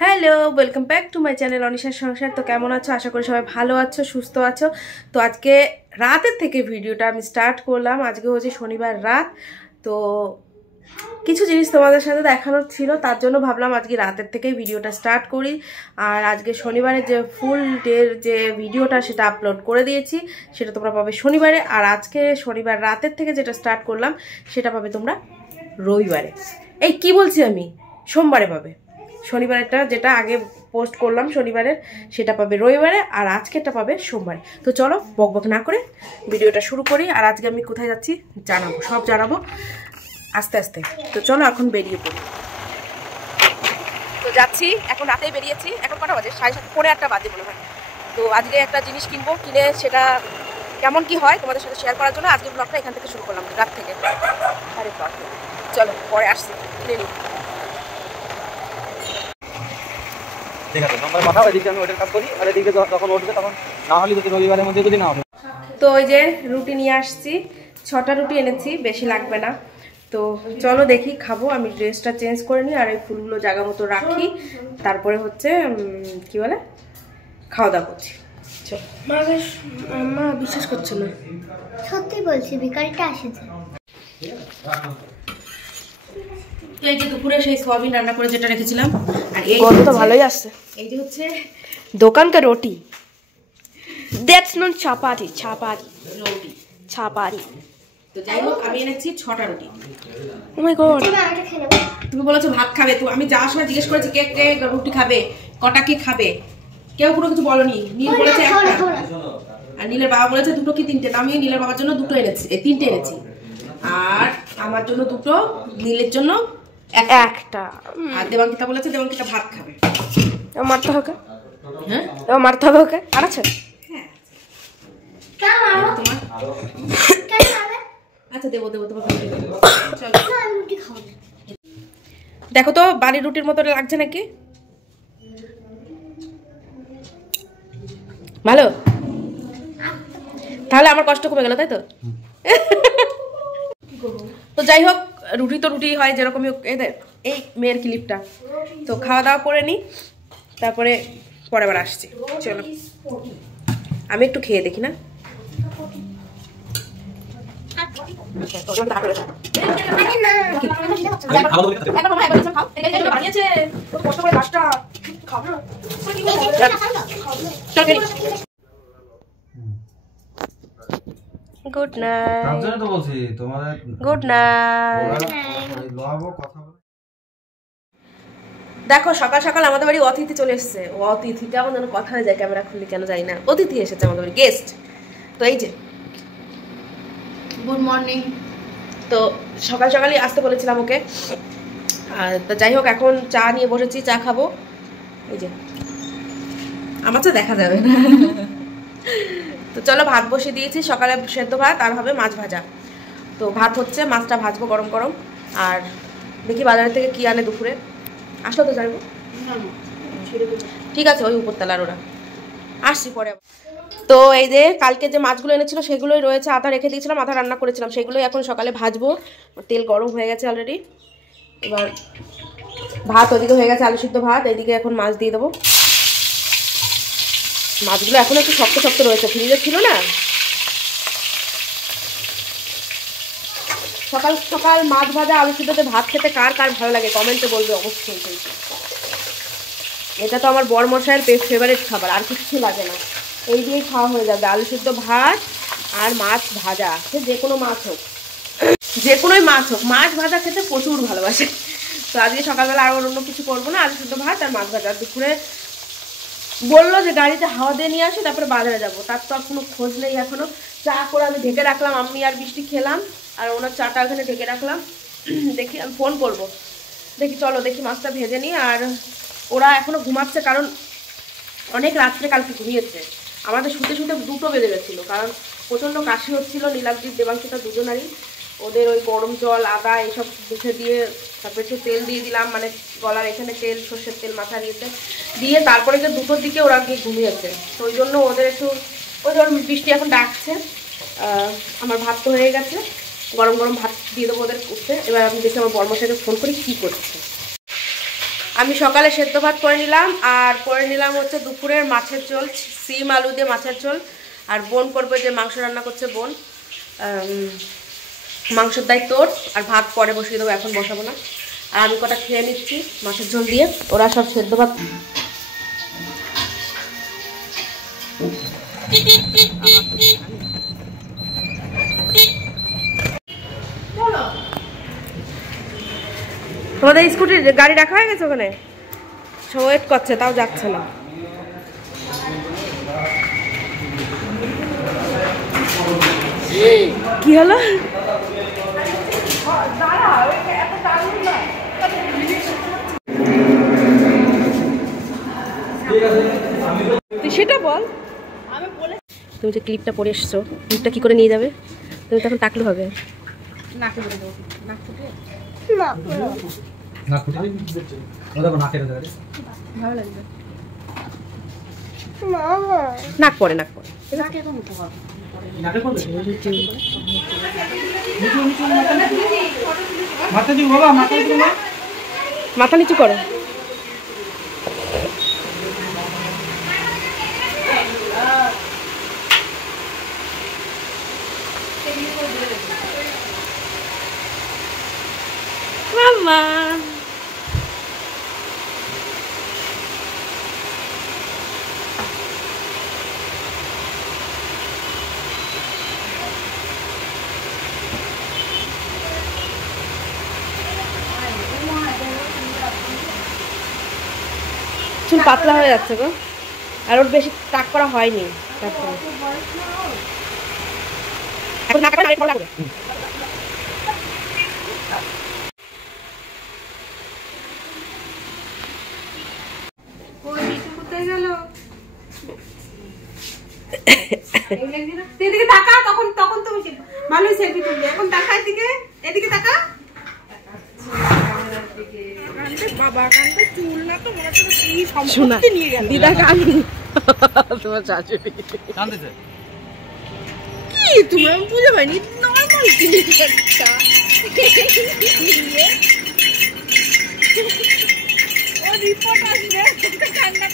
Hello, welcome back to my channel অনিশার সংসার। তো কেমন আছো? আশা করি সবাই ভালো আছো, সুস্থ আছো। তো আজকে রাতের থেকে ভিডিওটা আমি স্টার্ট করলাম। আজকে হচ্ছে শনিবার রাত। তো কিছু জিনিস তোমাদের সাথে দেখানোর ছিল, তার জন্য ভাবলাম আজকে রাতের থেকেই ভিডিওটা স্টার্ট করি। আর আজকে শনিবারের যে ফুল ডের যে ভিডিওটা সেটা আপলোড করে দিয়েছি, সেটা তোমরা পাবে শনিবারে। আর আজকে শনিবার রাতের থেকে যেটা স্টার্ট করলাম সেটা পাবে তোমরা রবিবারে। এই কি বলছি আমি, সোমবারে পাবে। শনিবারেরটা যেটা আগে পোস্ট করলাম শনিবারের, সেটা পাবে রবিবারে, আর আজকেরটা পাবে সোমবারে। তো চলো বকবক না করে ভিডিওটা শুরু করি। আর আজকে আমি কোথায় যাচ্ছি জানাবো, সব জানাবো আস্তে আস্তে। তো চলো এখন বেরিয়ে পড়ি। তো যাচ্ছি, এখন রাতেই বেরিয়েছি। এখন কটা বাজে? 7:30 পৌনে 8টা বাজে মনে হয়। তো আজকে একটা জিনিস কিনবো, কিনে সেটা কেমন কি হয় তোমাদের সাথে শেয়ার করার জন্য আজকে ব্লগটা এখান থেকে শুরু করলাম, রাত থেকে। আরে বাপ, চলো পরে আসছি, কিনে নিই। ঠিক আছে, নম্বর পাঠাও, এদিকে আমি ওটার কাজ করি, আর এদিকে যখন উঠবে তখন না হলে যদি রবিবারের মধ্যে যদি না হবে। তো ওই যে রুটি নিয়ে আসছি, 6টা রুটি এনেছি, বেশি লাগবে না। তো চলো দেখি খাবো। আমি ড্রেসটা চেঞ্জ করে নিই আর এই ফুলগুলো জায়গা মতো রাখি, তারপরে হচ্ছে কি বলে খাওয়া দাওয়া করছি। মা বিশ্বাস করছে না, সত্যি বলছি, বিকালটা আসেছে। এই যে দুপুরে সেই সোয়াবিন রান্না করে যেটা রেখেছিলাম, আর এই গন্ধ তো ভালোই আসছে। এই যে হচ্ছে দোকানকার রুটি, দ্যাটস নট চাপাতি, চাপাতি রুটি, চাপাতি। তো যাই হোক, আমি এনেছি 6টা রুটি। ও মাই গড, তুমি বলেছো ভাত খাবে, তো আমি যাওয়ার সময় জিজ্ঞেস করেছি কে কে রুটি খাবে, কটা কে খাবে, কেউ কোনো কিছু বলনি। নীল বলেছে একটা, আর নীলের বাবা বলেছে দুটো কি তিনটে। আমি নীলের বাবার জন্য দুটো এনেছি, 3টে এনেছি, আর আমার জন্য দুটো, নীলের জন্য একটা। আর দেবাঙ্কিতা বলেছে দেবাঙ্কিতা ভাত খাবে। মারতে হবে, হ্যাঁ মারতে হবে ওকে। আর আছে, হ্যাঁ তোমার আচ্ছা দেবো দেবো তোমার। দেখো তো বাড়ির রুটির মতো লাগছে নাকি? ভালো, তাহলে আমার কষ্ট কমে গেল, তাই তো? তো যাই হোক, রুটি তো রুটি হয় যেরকমই হোক। এদের এই মেয়ের ক্লিপটা তো খাওয়া দাওয়া করে নিই, তারপরে পরে আবার আসছি। চলো আমি একটু খেয়ে দেখি না। Good night, good night. দেখো সকাল সকাল আমাদের বাড়ি অতিথি চলে এসছে। ও অতিথি কেমন যেন কথা হয়ে যায় ক্যামেরা খুললে, কেন জানি না। অতিথি এসেছে আমাদের বাড়ি, গেস্ট। তো এই যে গুড মর্নিং। তো সকাল সকালই আসতে বলেছিলাম ওকে। তো যাই হোক, এখন চা নিয়ে বসেছি, চা খাবো। এই যে আমার চা দেখা যাবে না। তো চলো ভাত বসিয়ে দিয়েছি, সকালে সেদ্ধ ভাত, আর হবে মাছ ভাজা। তো ভাত হচ্ছে, মাছটা ভাজবো গরম গরম। আর দেখি বাজার থেকে কি আনে দুপুরে, আসলো তো জানবো। ঠিক আছে, ওই উপরতলার ওরা, আসছি পরে। তো এই যে কালকে যে মাছগুলো এনেছিল সেগুলোই রয়েছে, আধা রেখে দিয়েছিলাম, আধা রান্না করেছিলাম, সেগুলোই এখন সকালে ভাজবো। তেল গরম হয়ে গেছে অলরেডি। এবার ভাত ওদিকে হয়ে গেছে, আলু সিদ্ধ ভাত, এইদিকে এখন মাছ দিয়ে দেবো। মাছগুলো এখন একটু শক্ত শক্ত রয়েছে, ফ্রিজে ছিল না। সকাল সকাল মাছ ভাজা আলু সিদ্ধতে ভাত খেতে কার কার ভালো লাগে কমেন্টে বলবে অবশ্যই। এটা তো আমার বড় মশাইয়ের ফেভারিট খাবার, আর কিছু লাগে না, এই দিয়েই খাওয়া হয়ে যাবে। আলু সিদ্ধ ভাত আর মাছ ভাজা, সে যে কোনো মাছ হোক, যে কোনোই মাছ হোক, মাছ ভাজা খেতে প্রচুর ভালোবাসে। তো আজকে সকালবেলা আর অন্য কিছু করবো না, আলু সিদ্ধ ভাত আর মাছ ভাজা। দুপুরে বললো যে গাড়িতে হাওয়া দিয়ে নিয়ে আসে, তারপরে বাজারে যাবো, তার তো আর কোনো খোঁজ নেই এখনো। চা করে আমি ঢেকে রাখলাম, আমি আর বৃষ্টি খেলাম, আর ওনার চাটা ওখানে ঢেকে রাখলাম। দেখি আমি ফোন করবো, দেখি চলো দেখি মাছটা ভেজে নিই। আর ওরা এখনো ঘুমাচ্ছে, কারণ অনেক রাত্রে কালকে ঘুমিয়েছে। আমাদের শুতে শুতে 2টো বেজে গেছিলো, কারণ প্রচণ্ড কাশি হচ্ছিলো নীলাদ্রির দেবাঙ্কিতা দুজনারই। ওদের ওই গরম জল আদা এইসব মুখে দিয়ে, তারপরে একটু তেল দিয়ে দিলাম, মানে গলার এখানে তেল, সর্ষের তেল মাথা দিয়ে তারপরে যে 2টোর দিকে ওরা গিয়ে ঘুমিয়েছে। তো ওই জন্য ওদের একটু, ওই ধর বৃষ্টি এখন ডাকছে। আমার ভাত তো হয়ে গেছে, গরম গরম ভাত দিয়ে দেবো ওদের উঠতে। এবার আমি দেখি আমার বড়মশাইকে ফোন করি কী করছে। আমি সকালে সেদ্ধ ভাত করে নিলাম, আর করে নিলাম হচ্ছে দুপুরের মাছের ঝোল, সিম আলু দিয়ে মাছের ঝোল। আর বোন করবে যে মাংস রান্না করছে বোন, মাংসের দায় তোর, আর ভাত পরে বসিয়ে দেবো, এখন বসাবো না। আর আমি কটা খেয়ে নিচ্ছি মাছের ঝোল দিয়ে, ওরা সব সেদ্ধ ভাত। তোমাদের স্কুটির গাড়ি রাখা হয়ে গেছে ওখানে, ওয়েট করছে তাও যাচ্ছে না। কি হলো? তুই সেটা বল। তুমি যে ক্লিপটা পরে এসছো, ক্লিপটা কি করে নিয়ে যাবে? তুমি তখন টাকলু হবে। নাক পরে, নাক পরে। মাথা নিচু করো। মামা চুল পাতলা হয়ে যাচ্ছে গো, আর ওর বেশি টাক করা হয়নি। এদিকে তাকা, তখন তখন তুমি ভালোই সেলফি তুলবে। এখন তাকা এদিকে, এদিকে তাকা। বাবা কান্দে, চুল না তো মনে হচ্ছে কি সম্পত্তি নিয়ে গেল। দিদা কান্দি, তোমার শাশুড়ি কান্দেছে কি? তুমি আমি বুঝে পাইনি, নরমাল জিনিস একটা ও রিপোর্ট আসবে কান্না।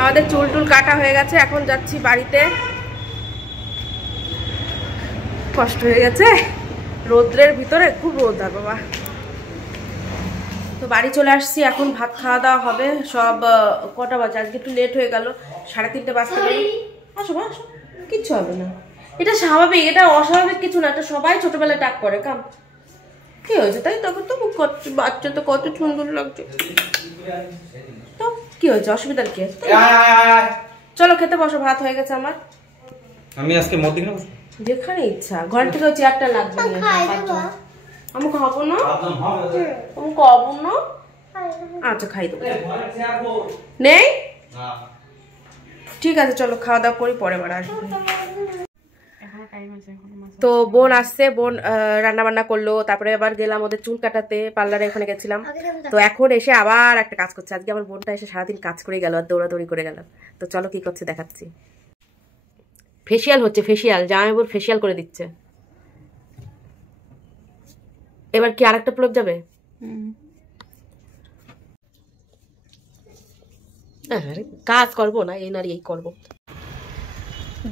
আমাদের চুল টুল কাটা হয়ে গেছে, এখন যাচ্ছি বাড়িতে। কষ্ট হয়ে গেছে রোদ্রের ভিতরে, খুব রোদ আর বাবা। তো বাড়ি চলে আসছি, এখন ভাত খাওয়া দাওয়া হবে সব। কটা বাজে আজকে, একটু লেট হয়ে গেল, 3:30 বাজতে গেল। আসো মা, আসো, কিচ্ছু হবে না, এটা স্বাভাবিক, এটা অস্বাভাবিক কিছু না, এটা সবাই ছোটবেলায় টাক করে। কাম কি হয়েছে তাই? তখন তো বাচ্চা তো কত সুন্দর লাগছে, তো কি হয়েছে, অসুবিধার কি আছে? চলো খেতে বসো, ভাত হয়ে গেছে আমার। আমি আজকে মদ দিই না, যেখানে ইচ্ছা, ঘর থেকে ওই চেয়ারটা লাগবে। আমি খাবো না, আমি খাবো না। আচ্ছা খাই দেবো, নেই ঠিক আছে, চলো খাওয়া দাওয়া করি, পরে বার আসবো। তো বোন আসছে, বোন রান্না বান্না করলো, তারপরে আবার গেলাম ওদের চুল কাটাতে, পার্লারে ওখানে গেছিলাম। তো এখন এসে আবার একটা কাজ করছে। আজকে আমার বোনটা এসে সারাদিন কাজ করে গেল, আর দৌড়াদৌড়ি করে গেল। তো চলো কি করছে দেখাচ্ছি। ফেসিয়াল হচ্ছে, ফেসিয়াল, জামাইবাবুর ফেসিয়াল করে দিচ্ছে। এবার কি আরেকটা প্রলেপ যাবে? কাজ করবো না, এই নারী এই করবো।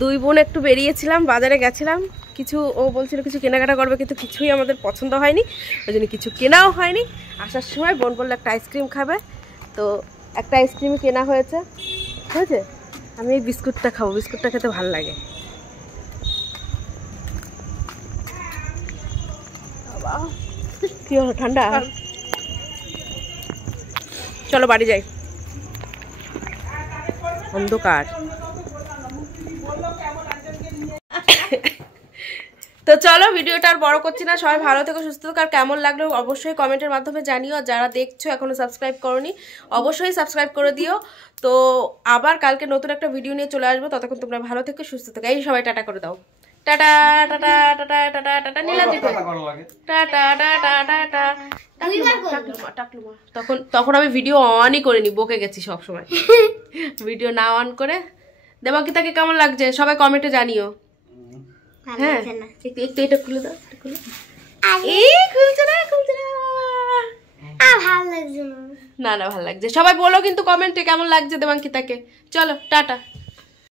দুই বোন একটু বেরিয়েছিলাম, বাজারে গেছিলাম, কিছু ও বলছিল কিছু কেনাকাটা করবে, কিন্তু কিছুই আমাদের পছন্দ হয়নি, ওই জন্য কিছু কেনাও হয়নি। আসার সময় বোন বললো একটা আইসক্রিম খাবে, তো একটা আইসক্রিমই কেনা হয়েছে। হয়েছে, আমি এই বিস্কুটটা খাবো, বিস্কুটটা খেতে ভালো লাগে। কি হলো, ঠান্ডা? চলো বাড়ি যাই, অন্ধকার। তো চলো ভিডিওটা আর বড় করছি না, সবাই ভালো থেকো, সুস্থ থেকো। আর কেমন লাগলো অবশ্যই কমেন্টের মাধ্যমে জানিও। আর যারা দেখছো এখনো সাবস্ক্রাইব করোনি, অবশ্যই সাবস্ক্রাইব করে দিও। তো আবার কালকে নতুন একটা ভিডিও নিয়ে চলে আসবো, ততক্ষণ তোমরা ভালো থেকো, সুস্থ থেকো। এই সবাই টাটা করে দাও। টাটা টাটা টাটা টাটা টাটা নীলাদ্রি টাটা টাটা টাটা টাকলুমা। তখন আমি ভিডিও অনই করিনি, বকে গেছি সব সময়। ভিডিও না অন করে। দেবাঙ্কিতাকে কেমন লাগছে সবাই কমেন্টে জানিও। হ্যাঁ একটু এটা খুলে দাও, খুলে। এই খুলছে না ভালো লাগছে না, ভালো লাগছে। সবাই বলো কিন্তু কমেন্টে কেমন লাগছে দেবাঙ্কিতাকে। চলো টাটা।